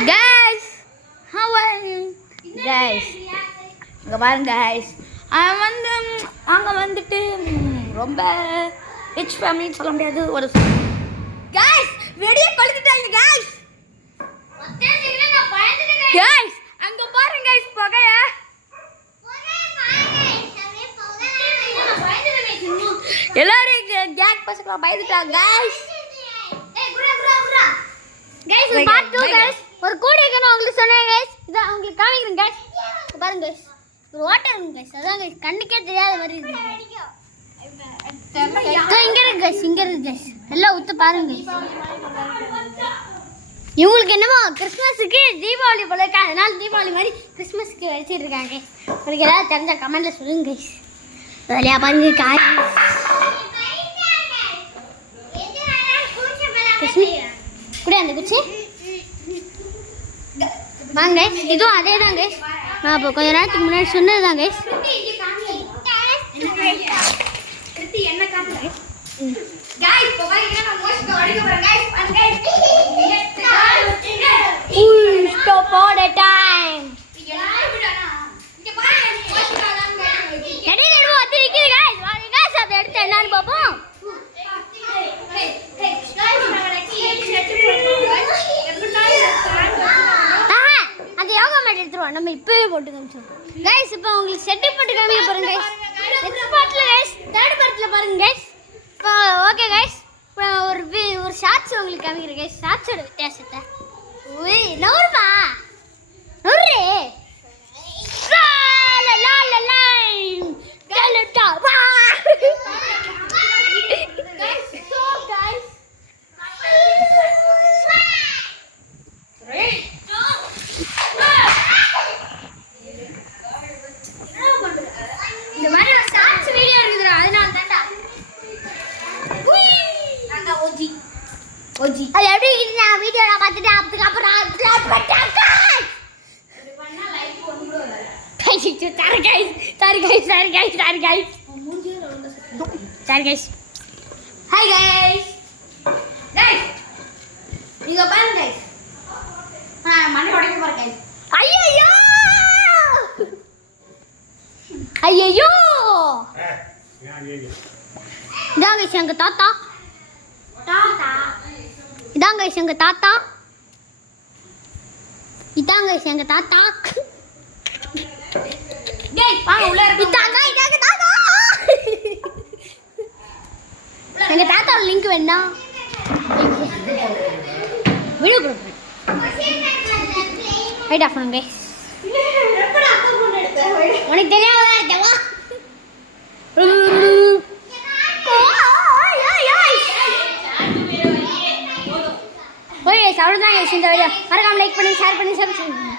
guys, how are you guys? இங்க பாருங்க guys, அங்க வந்துட்டு ரொம்ப ரிச் ஃபேமிலின்னு சொல்ல முடியாது. ஒரு guys வெடிய கொளுத்திட்டாங்க guys. guys அங்க பாருங்க guys புகைய. எல்லாரும் கேக் பசங்க பயந்துட்டாங்க guys. guys ஒரு part 2 guys. ஒரு கோடி இருக்கணும் உங்களுக்கு சொன்னேன் guys. இத உங்களுக்கு காமிக்கிறேன் guys. பாருங்க guys. ஒரு வாட்டர் இருக்கு guys. அதான் guys கண்ணுக்கே தெரியாத மாதிரி இருக்கு. இங்க இருக்கு guys. இங்க இருக்கு guys. எல்லாம் ஊத்து பாருங்க guys. இவங்களுக்கு என்னமோ கிறிஸ்மஸ்க்கு தீபாவளி போல இருக்கா. அதனால தீபாவளி மாதிரி கிறிஸ்மஸ்க்கு வச்சிட்டு இருக்காங்க. உங்களுக்கு ஏதாவது தெரிஞ்சா கமெண்ட்ல சொல்லுங்க guys. அதலையா பாருங்க காய். கூட அந்த குச்சி வாங்க guys. இதுவும் அதே தான் guys. நான் இப்போ கொஞ்ச நேரத்துக்கு முன்னாடி சொன்னது தான் guys. என்ன காட்டு guys இப்போ பாருங்க நான் மோஸ்ட் அடிக்க போறேன் guys. பாருங்க guys stop for the time. இங்க பாருங்க மோஸ்ட் காலாம் guys. எடில எடுத்து வச்சிருக்கீங்க guys. வாங்க guys அதை எடுத்து என்னன்னு பாப்போம். நம்ம இப்பவே போட்டு காமிச்சோம் गाइस. இப்போ உங்களுக்கு செட்டப் போட்டு காமிக்க போறேன் guys. நெக்ஸ்ட் பார்ட்ல guys, தேர்ட் பார்ட்ல பாருங்க guys. ஓகே guys, ஒரு ஷார்ட்ஸ் உங்களுக்கு காமிக்கிறேன் guys. ஷார்ட்ஸோட வித்தியாசத்தை ஓய் நோர்மா நோரே லா லா லா லா கலட்டா guys. so guys இந்த மாதிரி ஒரு ஷார்ட்ஸ் வீடியோ இருக்குடா. அதனால தான்டா அங்க ஓஜி அது எப்படி இருக்கு நான் வீடியோல பார்த்துட்டு அதுக்கு அப்புறம் அப்லோட் பண்ணாங்க. இது பண்ணா லைக் ஒன்னு கூட வரல. sorry guys மூஞ்சில வந்து sorry guys. hi guys நீங்க பாருங்க guys. மண்ணை உடைக்க போறேன் guys. ஐயோ இதாங்க எங்க தாத்தா இதாங்க எங்க தாத்தா வாங்க உள்ள இதாங்க தாத்தா எங்க தாத்தா லிங்க் வேணா வீடியோ கொடுங்க ரைட் ஆஃப் பண்ணுங்க உனக்கு தெரியாதா இருக்கவா ஓகே அவ்வளோதான் இந்த வீடியோ மறக்காம லைக் பண்ணி ஷேர் பண்ணி சப்ஸ்கிரைப் பண்ணுங்க.